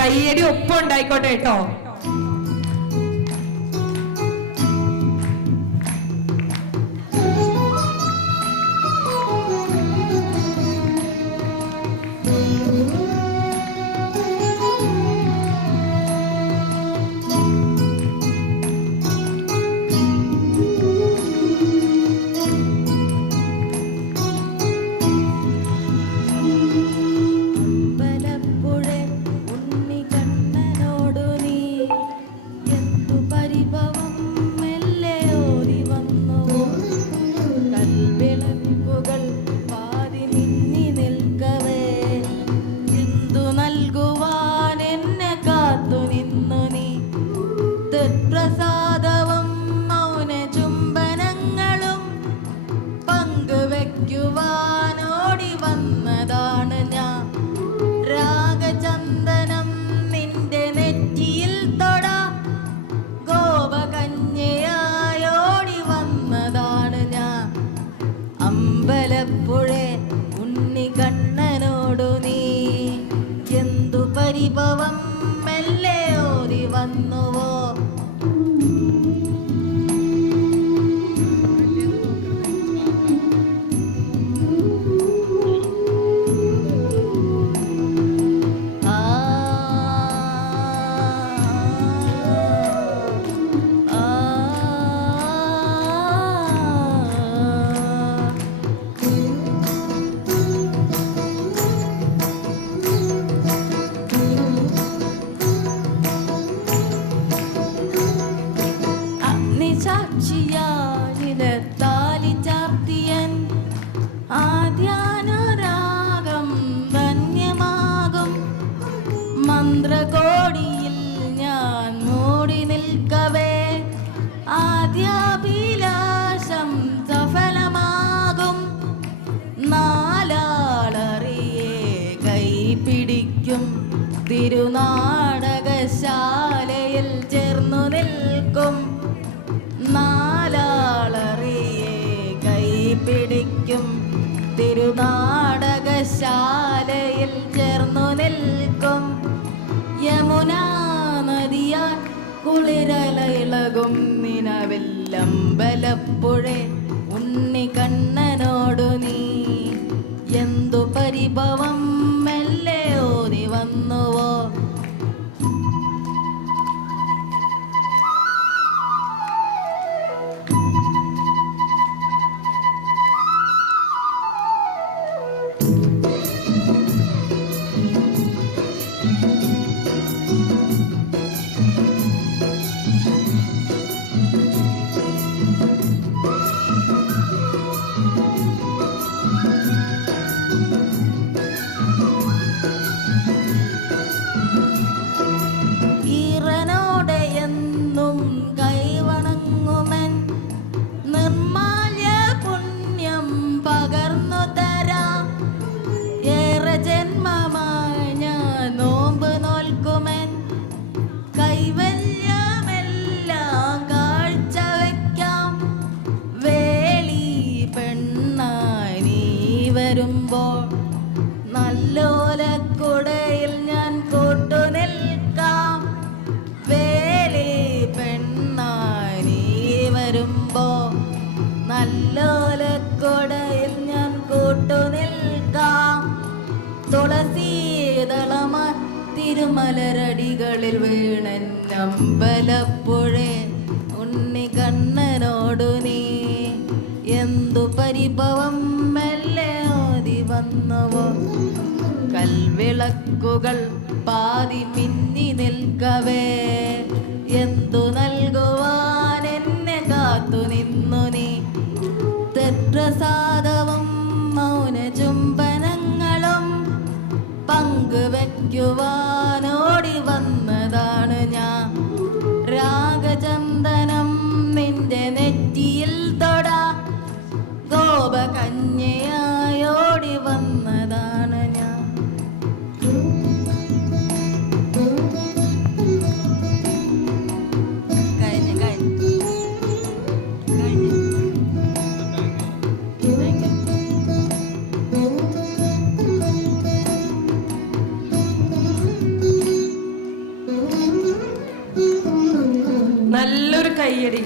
കയ്യടി ഒപ്പം ഉണ്ടായിക്കോട്ടെ കേട്ടോ. ഉണ്ണിക്കണ്ണനോടു നീ എന്തു പരിഭവം? ആദ്യാനുരാഗം ധന്യമാകും മന്ത്രകോടിയിൽ ഞാൻ നിൽക്കവേ. തിരുനാടകശാലയിൽ കൈപിടിക്കും തിരുനാടകശാലയിൽ ചേർന്നു നിൽക്കും. യമുനാ നദിയാൽ കുളിരലയിളകും. നിലവില്ലമ്പലപ്പുഴെ ഉണ്ണിക്കണ്ണനോടു വരുമ്പോൾ നല്ലോലക്കുടയിൽ ഞാൻ കൂട്ടു നിൽക്കാം. വേലി പെണ്ണായി നീ വരുമ്പോ നല്ലോലക്കുടയിൽ ഞാൻ കൂട്ടു നിൽക്കാം. തുളസീതളമ തിരുമലരടികളിൽ വീണൻ അമ്പലപ്പുഴേ ഉണ്ണി കണ്ണനോടു നീ എന്തു പരിഭവം കൽവിളക്കുകൾ പാതി മിന്നി നിൽക്കവേ. എന്തു നൽകുവാൻ എന്നെ കാത്തു നിന്നു നീ? തെത്രസാദവും മൗന ചുംബനങ്ങളും പങ്കുവെക്കുവാനോടി വന്നതാണ് ഞാൻ. രാഗചന്ദനം നിന്റെ നെറ്റിയിൽ തൊട. ഗോപകന്യയായോടി കയ്യടി